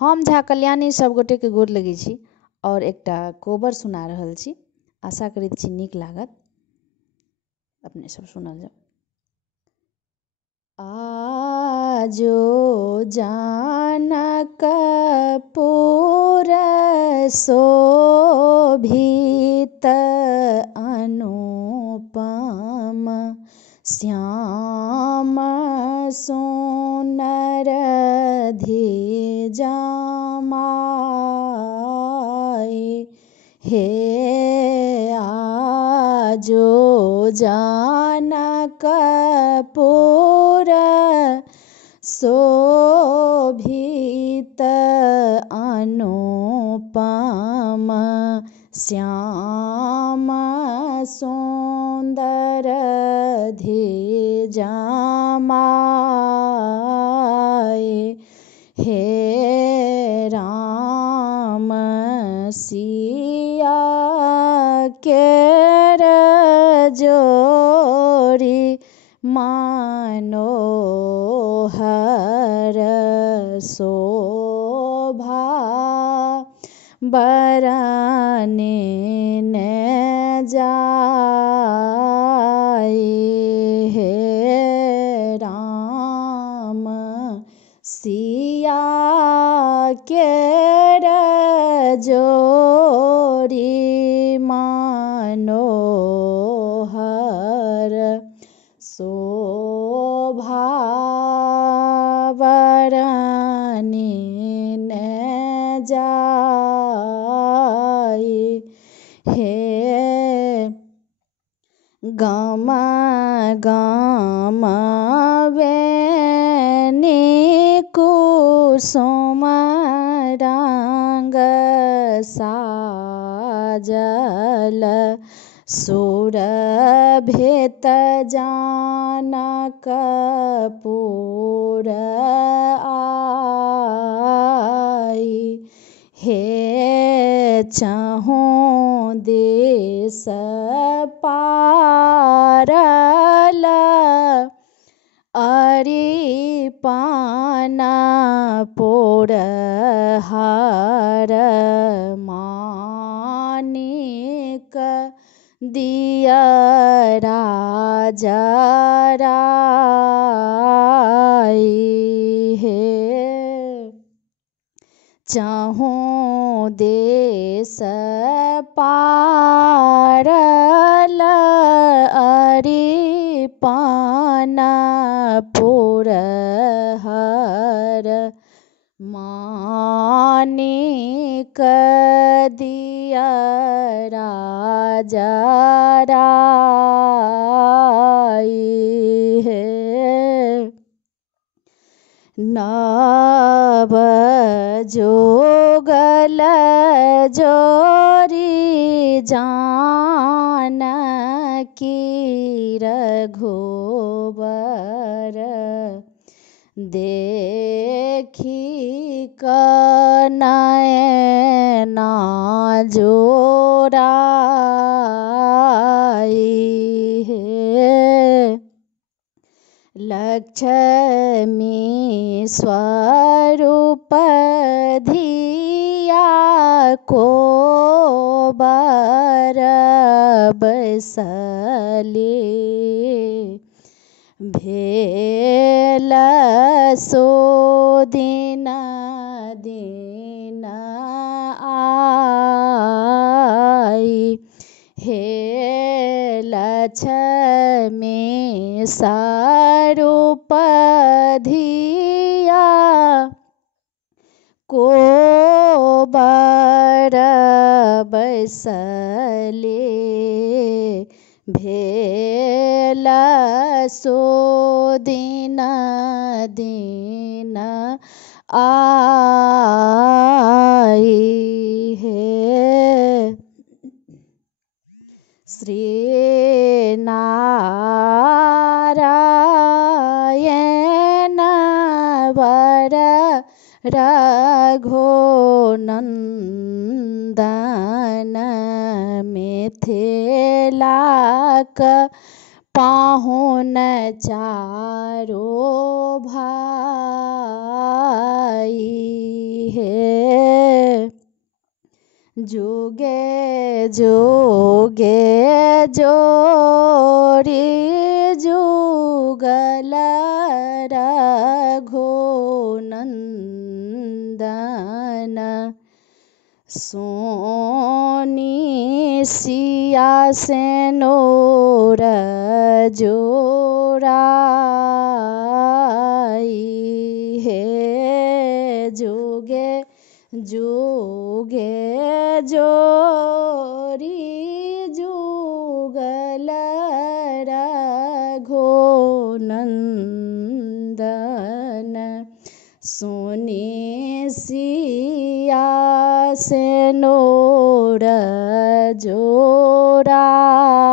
हम झा कल्याणी सब गोटे के गोर लगै छी और एकटा कोबर सुना रहल छी। आशा करैत छी नीक लागत। अपने सब सुनल जाओ। आजो जनकपुर शोभित अनुपम श्याम सुनर धिजमाय। हे आजो जनकपुर शोभित अनुपम श्याम सुंदर धिजमाय। हे राम सिया केर जोड़ी मनोहर शोभा बरने न जाय। हे राम सिया केर जोड़ी मनोहर शोभा बरने न जाय। हे गम गम वेणी कुसुम रंग साजल सुरभित जनकपुर आई। हे चहुँ देश पारल अरिपन पोरहर मानिक दियरा जराय। हे चहुँ देश पारल अरिपन पोरहर मानिक दियरा जराय। हे नव जोगल जोरी जानकी रघुबर देखी कनयना जोराय। हे लक्ष्मी स्वरूप धिया कोबर बसले भेल सो दिन दिन आई। हे लक्ष्मी स्वरूप धिया कोबर बसले भेल सो दिन दिन आई। हे श्री नारायण वर रघुनंदन मिथिलाक पाहुन चारो भाई। हे जोगे जोगे जोरी जुगल रघुनंदन सोनी सिया से नोर जोराई हे जोगे जोगे जोरी जुगल रघुनंदन सोनी सिया से नोर जोराई